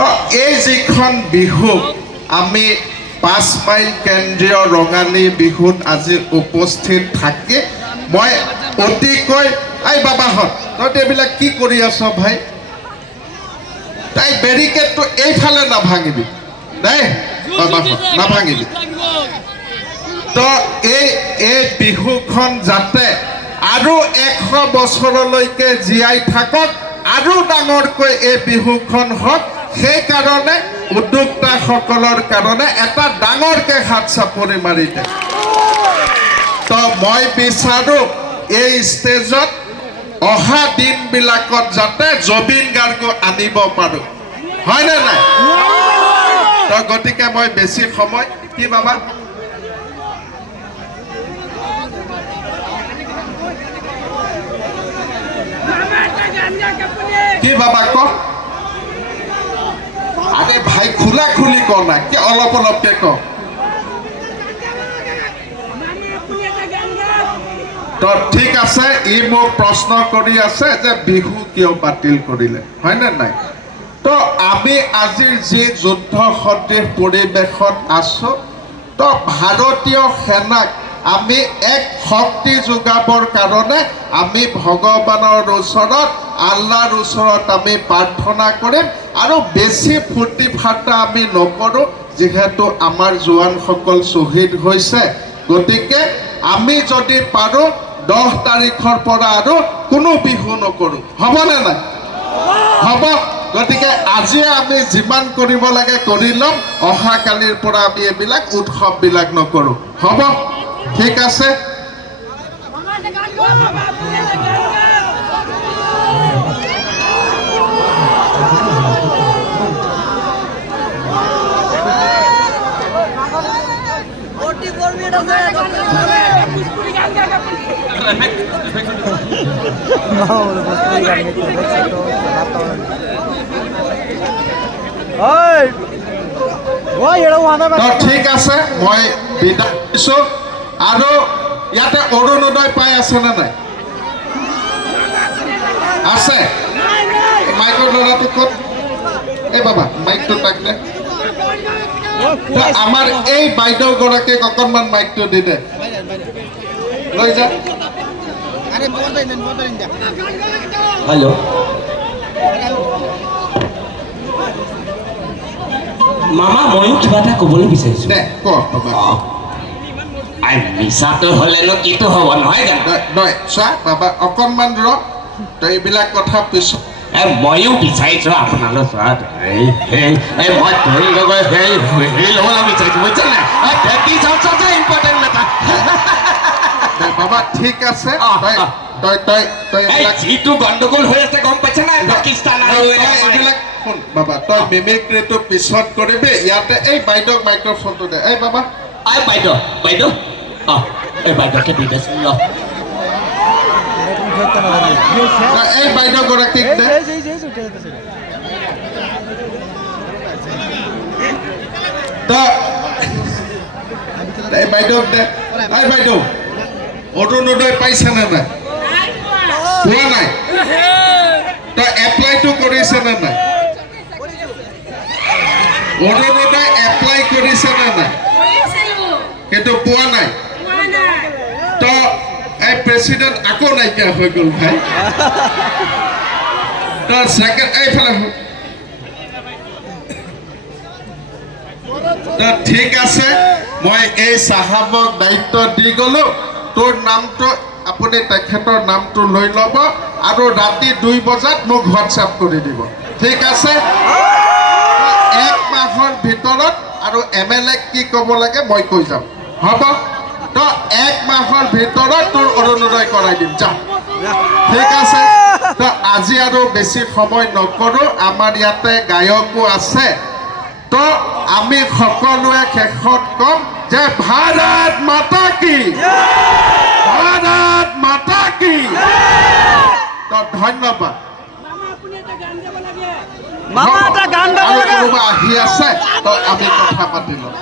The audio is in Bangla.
তো এই যিখন বিহু, আমি পাঁচ মাইল কেন্দ্ৰীয় ৰঙালী বিহুত আজি উপস্থিত থাকি মই অতিকৈ এই বাবাহঁত, তহঁতে এইবিলাক কি কৰি আছ ভাই? তাই বেৰিকেডটো এইফালে নাভাঙিবি। দেই, বাবাহঁত, নাভাঙিবি। তো এই এই বিহুখন যাতে আৰু এশ বছৰলৈকে জীয়াই থাকক, আৰু ডাঙৰকৈ এই বিহুখন হওক সেইকাৰণে উদ্যোক্তাসকলৰ কাৰণে এটা ডাঙৰকৈ হাত চাপৰি মাৰি তো মই বিচাৰোঁ এই ষ্টেজত অহা দিনবিলাকত যাতে জবিন গাৰ্গো আনিব পাৰোঁ। হয়নে নাই? তো গতিকে মই বেছি সময়, কি বাবা? কি বাবা ক? আরে ভাই খোলা খুলি ক না, কি অলপ অলপকে ক তো ঠিক আছে, ই মোক প্ৰশ্ন কৰি আছে যে বিহু কিয় বাতিল কৰিলে হয়নে নাই? তো আমি আজিৰ যি যুদ্ধ সদৃশ পৰিৱেশত আছোঁ, তো ভাৰতীয় সেনাক আমি এক শক্তি যোগাবৰ কাৰণে আমি ভগৱানৰ ওচৰত, আল্লাৰ ওচৰত আমি প্ৰাৰ্থনা কৰিম। আৰু বেছি ফূৰ্তি ফাৰ্তা আমি নকৰোঁ, যিহেতু আমাৰ জোৱানসকল শ্বহীদ হৈছে। গতিকে আমি যদি পাৰোঁ, দহ তাৰিখৰ পৰা আৰু কোনো বিহু নকৰোঁ। হ'বনে নাই? হ'ব। গতিকে আজিয়ে আমি যিমান কৰিব লাগে কৰি ল'ম। অহাকালিৰ পৰা আমি এইবিলাক উৎসৱবিলাক নকৰোঁ। হ'ব। ঠিক আছে। ঠিক আছে, মই বিদায় দিছোঁ। আৰু ইয়াতে অৰুণোদয় পাই আছেনে নাই? আছে। মাইকৰ ল'ৰাটো ক'ত? এই বাবা, মাইকটো তাক দে। আমাৰ এই বাইদেউ গৰাকীক অকণমান মাইকটো দি দে। লৈ যা। হেল্ল' মামা ময়ো কিবা এটা ক'বলৈ বিচাৰিছোঁ। দে ক বাবা আই মিছাটো হ'লেনো কিটো হ'ব নহয় জানো? নহয়, চোৱা বাবা অকণমান ৰ তই এইবিলাক কথা পিছত এ ময়ো বিচাৰিছোঁ আপোনালৈ চোৱা। মই ধৰি লগত হেৰি ল'বলৈ বিচাৰিছোঁ বুজিছে নাই? ইম্পৰ্টেণ্ট মেটাৰ বাবা ঠিক আছে। অ, তই অ। তই তই তই যিটো গণ্ডগোল হৈ আছে গম পাইছে নাই পাকিস্তান আৰু বাবা তই মিমিক্ৰিটো পিছত কৰিবি ইয়াতে এই বাইদেউক মাইক্ৰফোনটো দে। এই বাবা। আই বাইদেউ বাইদেউ। অঁ এই বাইদেউকে দি দেচোন ৰ। এই বাইদেউ গৰাকীক দে। তই এই বাইদেউক দে। এই বাইদেউ। অৰুণোদয় পাইছেনে নাই? পোৱা নাই? তই এপ্লাইটো কৰিছেনে নাই? অৰুণোদয় এপ্লাই কৰিছেনে নাই? কিন্তু পোৱা নাই? তো, এই প্ৰেচিডেণ্ট আকৌ নাইকিয়া হৈ গ'ল ভাই। তো ছেকেণ্ড এইফালে ঠিক আছে, মই এই চাহাবক দায়িত্ব দি গ'লো। তোৰ নামটো, আপুনি তেখেতৰ নামটো লৈ ল'ব আৰু ৰাতি দুই বজাত মোক হোৱাটছআপ কৰি দিব। ঠিক আছে? এক মাহৰ ভিতৰত আৰু এম এল এক কি ক'ব লাগে মই কৈ যাম। হ'ব? তো, এক মাহৰ ভিতৰত তোৰ অৰুণোদয় কৰাই দিম। যা। ঠিক আছে? তো, আজি আৰু বেছি সময় নকৰোঁ। আমাৰ ইয়াতে গায়কো আছে। তো, আমি সকলোৱে শেষত ক'ম। যে ভারত মাতা কি? ভারত মাতা কি? তো ধন্যবাদ। মামা এটা গান গাব লাগে। আহি আছে তো আমি কথা পাতি ল'ম